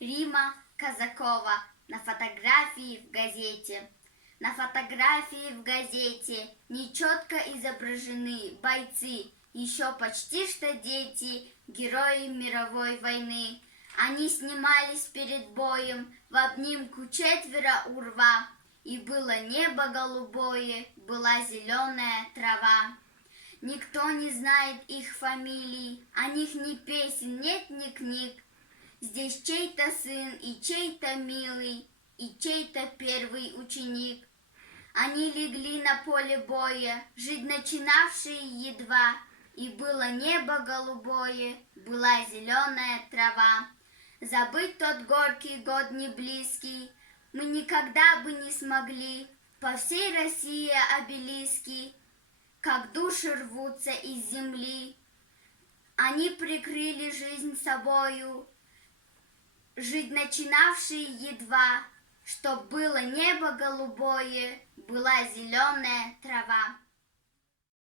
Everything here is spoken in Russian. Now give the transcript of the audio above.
Рима Казакова на фотографии в газете. На фотографии в газете нечетко изображены бойцы, еще почти что дети, герои мировой войны. Они снимались перед боем в обнимку четверо у рва, и было небо голубое, была зеленая трава. Никто не знает их фамилий, о них ни песен нет, ни книг. Здесь чей-то сын и чей-то милый, и чей-то первый ученик. Они легли на поле боя, жить начинавшие едва, и было небо голубое, была зеленая трава. Забыть тот горький год не близкий мы никогда бы не смогли. По всей России обелиски, как души рвутся из земли. Они прикрыли жизнь собою, жить начинавшие едва, чтоб было небо голубое, была зеленая трава.